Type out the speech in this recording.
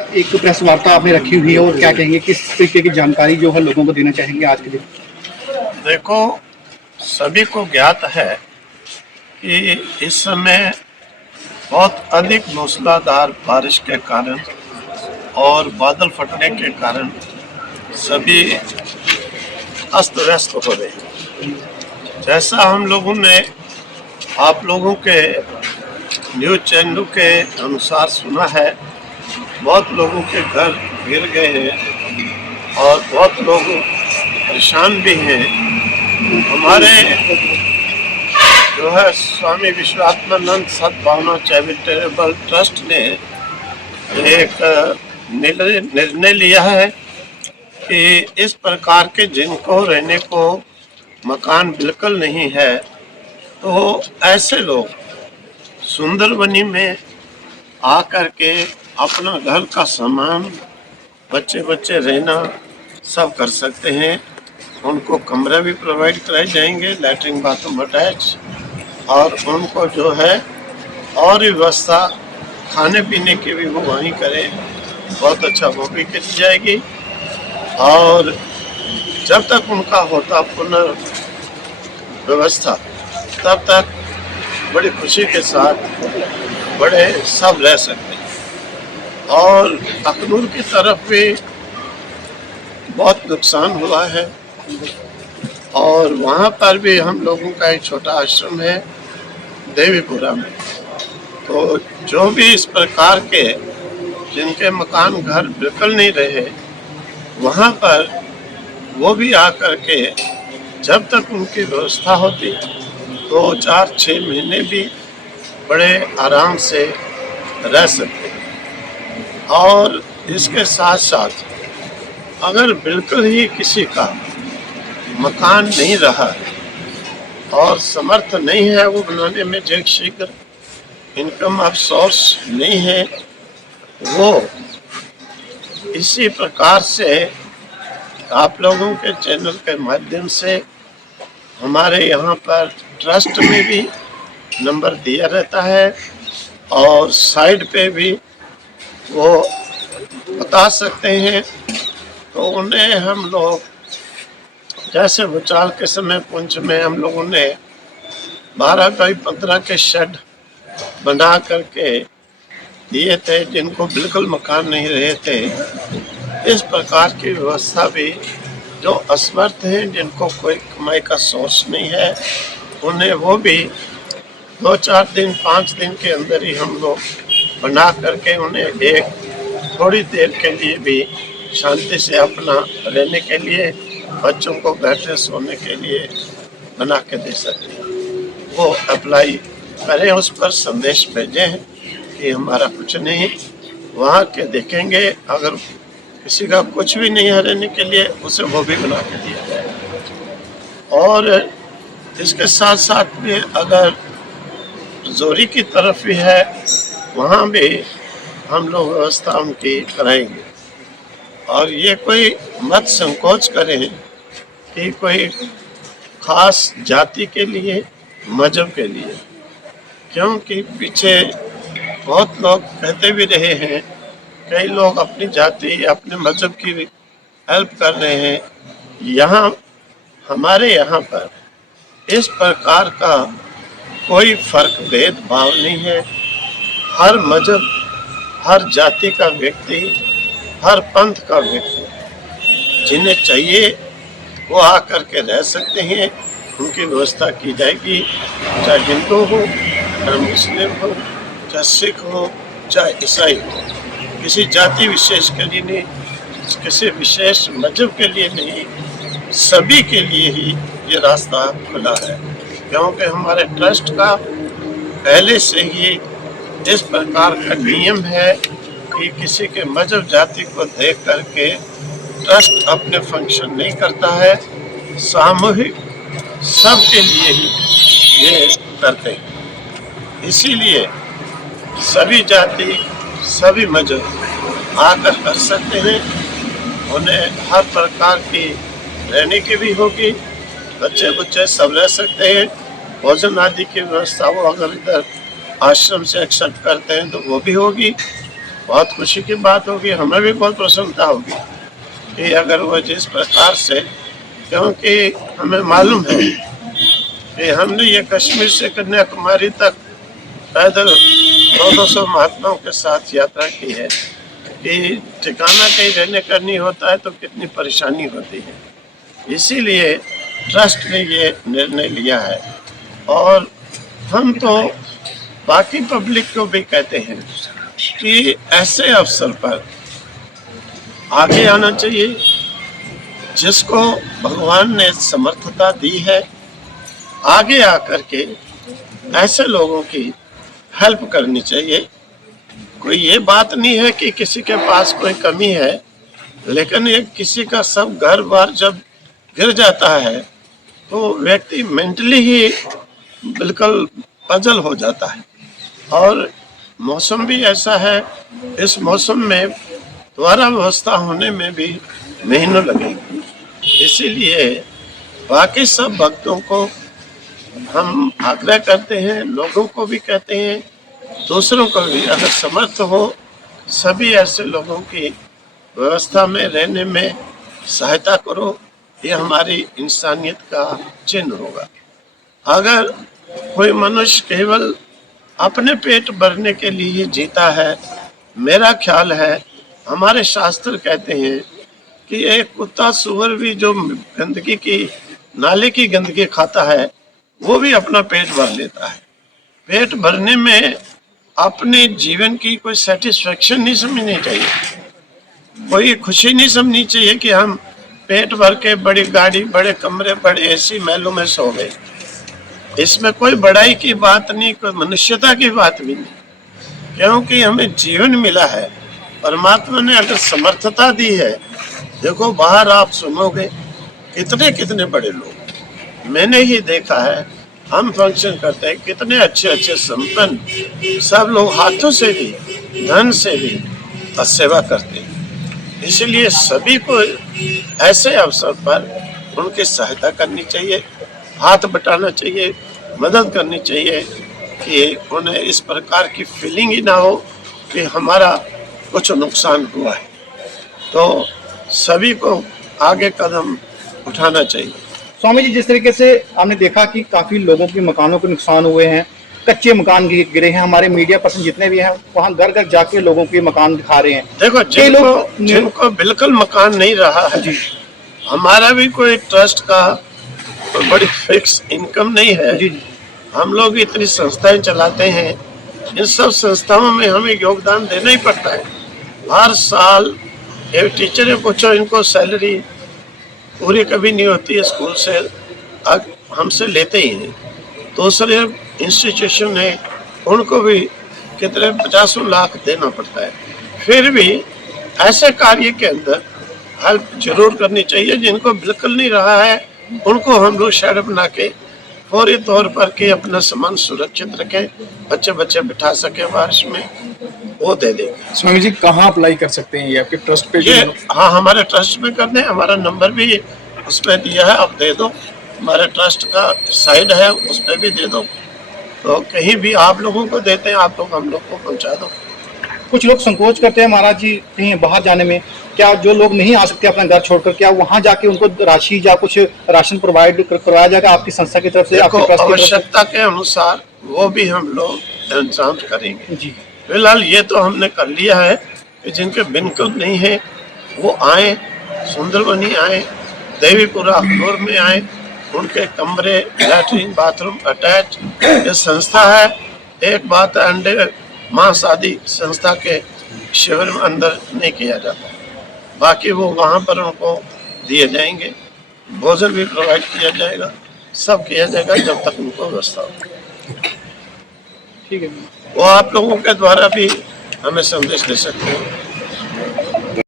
एक प्रेस वार्ता आपने रखी हुई है और क्या कहेंगे, किस तरीके की जानकारी जो है लोगों को देना चाहेंगे आज के दिन? देखो, सभी को ज्ञात है कि इस समय बहुत अधिक मूसलाधार बारिश के कारण और बादल फटने के कारण सभी अस्त व्यस्त हो रहे हैं। जैसा हम लोगों ने आप लोगों के न्यूज चैनलों के अनुसार सुना है, बहुत लोगों के घर गिर गए हैं और बहुत लोग परेशान भी हैं। हमारे जो है स्वामी विश्वात्मानंद सद्भावना चैरिटेबल ट्रस्ट ने एक निर्णय लिया है कि इस प्रकार के जिनको रहने को मकान बिल्कुल नहीं है, तो ऐसे लोग सुंदरबनी में आकर के अपना घर का सामान, बच्चे रहना सब कर सकते हैं। उनको कमरा भी प्रोवाइड कराए जाएंगे, लैट्रिन बाथरूम अटैच, और उनको जो है और व्यवस्था खाने पीने की भी वो वहीं करें, बहुत अच्छा वो भी की जाएगी। और जब तक उनका होता पुनर्व्यवस्था, तब तक बड़ी खुशी के साथ बड़े सब रह सकते हैं। और अखनूर की तरफ भी बहुत नुकसान हुआ है और वहाँ पर भी हम लोगों का एक छोटा आश्रम है देवीपुरा में। तो जो भी इस प्रकार के जिनके मकान घर बिल्कुल नहीं रहे, वहाँ पर वो भी आकर के जब तक उनकी व्यवस्था होती 2-4-6 महीने भी बड़े आराम से रह सकते हैं। और इसके साथ साथ अगर बिल्कुल ही किसी का मकान नहीं रहा और समर्थ नहीं है वो बनाने में, जो शीघ्र इनकम ऑफ सोर्स नहीं है, वो इसी प्रकार से आप लोगों के चैनल के माध्यम से हमारे यहाँ पर ट्रस्ट में भी नंबर दिया रहता है और साइड पे भी वो बता सकते हैं। तो उन्हें हम लोग, जैसे भूचाल के समय पुंछ में हम लोगों ने 12x15 के शेड बना करके दिए थे जिनको बिल्कुल मकान नहीं रहे थे। इस प्रकार की व्यवस्था भी जो असमर्थ हैं, जिनको कोई कमाई का सोर्स नहीं है, उन्हें वो भी 2-4 दिन 5 दिन के अंदर ही हम लोग बना करके उन्हें एक थोड़ी देर के लिए भी शांति से अपना रहने के लिए, बच्चों को बैठने सोने के लिए बना के दे सकते हैं। वो अप्लाई करें, उस पर संदेश भेजें कि हमारा कुछ नहीं, वहाँ के देखेंगे। अगर किसी का कुछ भी नहीं है रहने के लिए, उसे वो भी बना के दिया जाए। और इसके साथ साथ भी अगर जोरी की तरफ भी है, वहाँ भी हम लोग व्यवस्था उनकी कराएंगे। और ये कोई मत संकोच करें कि कोई खास जाति के लिए, मजहब के लिए, क्योंकि पीछे बहुत लोग कहते भी रहे हैं, कई लोग अपनी जाति अपने मजहब की हेल्प कर रहे हैं। यहाँ हमारे यहाँ पर इस प्रकार का कोई फर्क भेदभाव नहीं है। हर मजहब, हर जाति का व्यक्ति, हर पंथ का व्यक्ति जिन्हें चाहिए वो आकर के रह सकते हैं, उनकी व्यवस्था की जाएगी। चाहे हिंदू हो, चाहे मुस्लिम हो, चाहे सिख हो, चाहे ईसाई हो, किसी जाति विशेष के लिए नहीं, किसी विशेष मजहब के लिए नहीं, सभी के लिए ही ये रास्ता खुला है। क्योंकि हमारे ट्रस्ट का पहले से ही इस प्रकार का नियम है कि किसी के मजहब जाति को देख करके ट्रस्ट अपने फंक्शन नहीं करता है, सामूहिक सबके लिए ही ये करते हैं। इसीलिए सभी जाति, सभी मजहब आकर कर सकते हैं। उन्हें हर प्रकार की रहने की भी होगी, बच्चे सब रह सकते हैं। भोजन आदि की व्यवस्था वो अगर इधर आश्रम से एक्सेप्ट करते हैं तो वो भी होगी। बहुत खुशी की बात होगी, हमें भी बहुत प्रसन्नता होगी कि अगर वो जिस प्रकार से, क्योंकि हमें मालूम है कि हमने ये कश्मीर से कन्याकुमारी तक पैदल 200 महात्माओं के साथ यात्रा की है कि ठिकाना कहीं रहने का नहीं होता है तो कितनी परेशानी होती है। इसीलिए ट्रस्ट ने ये निर्णय लिया है और हम तो बाकी पब्लिक को भी कहते हैं कि ऐसे अवसर पर आगे आना चाहिए। जिसको भगवान ने समर्थता दी है, आगे आकर के ऐसे लोगों की हेल्प करनी चाहिए। कोई ये बात नहीं है कि किसी के पास कोई कमी है, लेकिन ये किसी का सब घर बार जब गिर जाता है तो व्यक्ति मेंटली ही बिल्कुल पजल हो जाता है। और मौसम भी ऐसा है, इस मौसम में दोबारा व्यवस्था होने में भी महीनों लगेंगे। इसीलिए बाकी सब भक्तों को हम आग्रह करते हैं, लोगों को भी कहते हैं, दूसरों को भी, अगर समर्थ हो सभी ऐसे लोगों की व्यवस्था में रहने में सहायता करो। ये हमारी इंसानियत का चिन्ह होगा। अगर कोई मनुष्य केवल अपने पेट भरने के लिए ही जीता है, मेरा ख्याल है, हमारे शास्त्र कहते हैं कि एक कुत्ता सुअर भी जो गंदगी की, नाले की गंदगी खाता है, वो भी अपना पेट भर लेता है। पेट भरने में अपने जीवन की कोई सेटिस्फेक्शन नहीं समझनी चाहिए, कोई खुशी नहीं समझनी चाहिए कि हम पेट भर के बड़ी गाड़ी, बड़े कमरे, बड़े एसी महलों में सो गए। इसमें कोई बड़ाई की बात नहीं, कोई मनुष्यता की बात भी नहीं, क्योंकि हमें जीवन मिला है। परमात्मा ने अगर समर्थता दी है, देखो बाहर आप सुनोगे कितने कितने बड़े लोग, मैंने ही देखा है, हम फंक्शन करते हैं, कितने अच्छे अच्छे संपन्न सब लोग हाथों से भी, धन से भी सेवा करते हैं। इसलिए सभी को ऐसे अवसर पर उनकी सहायता करनी चाहिए, हाथ बटाना चाहिए, मदद करनी चाहिए कि उन्हें इस प्रकार की फीलिंग ही ना हो कि हमारा कुछ नुकसान हुआ है। तो सभी को आगे कदम उठाना चाहिए। स्वामी जी, जिस तरीके से हमने देखा कि काफी लोगों के मकानों के नुकसान हुए हैं, कच्चे मकान गिरे हैं, हमारे मीडिया पर्सन जितने भी हैं वहाँ घर घर जाके लोगों के मकान दिखा रहे हैं। देखो जिनको बिल्कुल मकान नहीं रहा है, हमारा भी कोई ट्रस्ट का कोई बड़ी फिक्स इनकम नहीं है। हम लोग इतनी संस्थाएं चलाते हैं, इन सब संस्थाओं में हमें योगदान देना ही पड़ता है। हर साल ये टीचर पूछो, इनको सैलरी पूरी कभी नहीं होती है, स्कूल से हमसे लेते ही हैं। दूसरे इंस्टीट्यूशन है, उनको भी कितने 50 लाख देना पड़ता है। फिर भी ऐसे कार्य के अंदर हेल्प जरूर करनी चाहिए। जिनको बिल्कुल नहीं रहा है, उनको हम लोग शेड बना के फौरी तौर पर के अपना सामान सुरक्षित रखें, बच्चे बच्चे बिठा सके बारिश में, वो दे देंगे। स्वामी जी, कहाँ अप्लाई कर सकते हैं ये आपके ट्रस्ट पे? ये हाँ, हमारे ट्रस्ट में कर दें, हमारा नंबर भी उसमें दिया है, आप दे दो। हमारे ट्रस्ट का साइड है, उस पर भी दे दो। तो कहीं भी आप लोगों को देते हैं, आप लोग हम लोग को पहुँचा दो। कुछ लोग संकोच करते हैं महाराज जी कहीं बाहर जाने में, क्या जो लोग नहीं आ सकते अपना घर छोड़कर, क्या वहाँ जाके उनको राशि या कुछ राशन प्रोवाइड करवाया जाएगा आपकी संस्था की तरफ से? आवश्यकता के अनुसार वो भी हम लोग इंतजाम करेंगे जी। फिलहाल ये तो हमने कर लिया है कि जिनके बिल्कुल नहीं है वो आए, सुंदरबनी आए, देवीपुरा अखनूर में आए, उनके कमरे, लैट्रिन, बाथरूम अटैच। ये संस्था है, एक बात है, अंडे मांस आदि संस्था के शिविर में अंदर नहीं किया जाता, बाकी वो वहाँ पर उनको दिए जाएंगे, भोजन भी प्रोवाइड किया जाएगा, सब किया जाएगा जब तक उनको व्यवस्था हो। ठीक है, वो आप लोगों के द्वारा भी हमें संदेश दे सकते हैं।